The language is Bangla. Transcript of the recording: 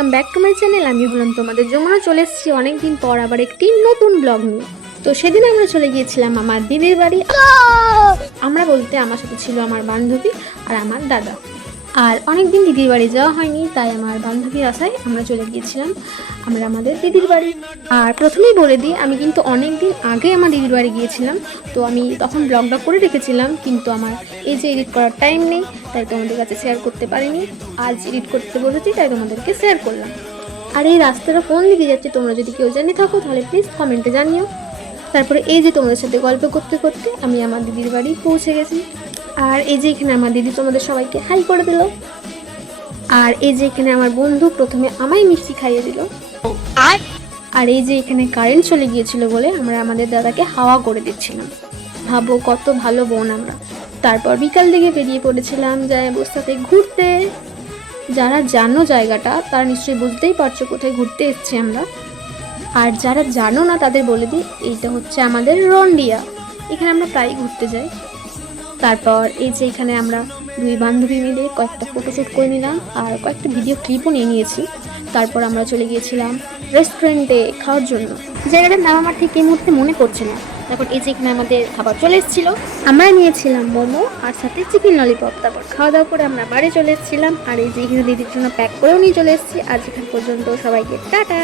Welcome back to my channel. আমি হলাম তোমাদের যমুনা, চলে এসেছি অনেকদিন পর আবার একটি নতুন ব্লগ নিয়ে। তো সেদিন আমরা চলে গিয়েছিলাম আমার দিদির বাড়ি। আমরা বলতে আমার সাথে ছিল আমার বান্ধবী আর আমার দাদা। আর অনেকদিন দিদির বাড়ি যাওয়া হয়নি, তাই আমার বান্ধবীর আশায় আমরা চলে গিয়েছিলাম আমাদের দিদির বাড়ি। আর প্রথমেই বলে দিই, আমি কিন্তু অনেক দিন আগে আমার দিদির বাড়ি গিয়েছিলাম। তো আমি তখন ব্লগটা করে রেখেছিলাম, কিন্তু আমার এই যে এডিট করার টাইম নেই, তাই তোমাদের কাছে শেয়ার করতে পারিনি। আজ এডিট করতে বলেছি, তাই তোমাদেরকে শেয়ার করলাম। আর এই রাস্তাটা কোন দিকে যাচ্ছে তোমরা যদি কেউ জেনে থাকো তাহলে প্লিজ কমেন্টে জানিও। তারপরে এই যে তোমাদের সাথে গল্প করতে করতে আমি আমার দিদির বাড়ি পৌঁছে গেছি। আর এই যে এখানে আমার দিদি তোমাদের সবাইকে হাই করে দিল। আর এই যে এখানে আমার বন্ধু প্রথমে আমায় মিষ্টি খাইয়ে দিল। আর এই যে এখানে কারেন্ট চলে গিয়েছিল বলে আমরা আমাদের দাদাকে হাওয়া করে দিচ্ছিলাম। ভাবো কত ভালো বোন আমরা। তারপর বিকাল দিকে বেরিয়ে পড়েছিলাম বস্তাতে ঘুরতে। যারা জানো জায়গাটা তারা নিশ্চয়ই বুঝতেই পারছো কোথায় ঘুরতে এসেছি আমরা। আর যারা জানো না তাদের বলে দিই, এইটা হচ্ছে আমাদের রন্ডিয়া। এখানে আমরা প্রায় ঘুরতে যাই। তারপর এই যে এখানে আমরা দুই বান্ধবী মিলে কয়েকটা ফটোশ্যুট করে নিলাম আর কয়েকটা ভিডিও ক্লিপও নিয়ে নিয়েছি। তারপর আমরা চলে গিয়েছিলাম রেস্টুরেন্টে খাওয়ার জন্য। জায়গাটার নাম আমার ঠিক এই মুহূর্তে মনে পড়ছে না। তারপর এই যে এখানে আমাদের খাবার চলে এসেছিল, আমরা নিয়েছিলাম মোমো আর সাথে চিকেন ললিপপ। তারপর খাওয়া দাওয়া করে আমরা বাড়ি চলে এসেছিলাম। আর এই যে এখানে দিদির জন্য প্যাক করেও নিয়ে চলে এসেছি। আজ এখান পর্যন্ত সবাইকে টাটা।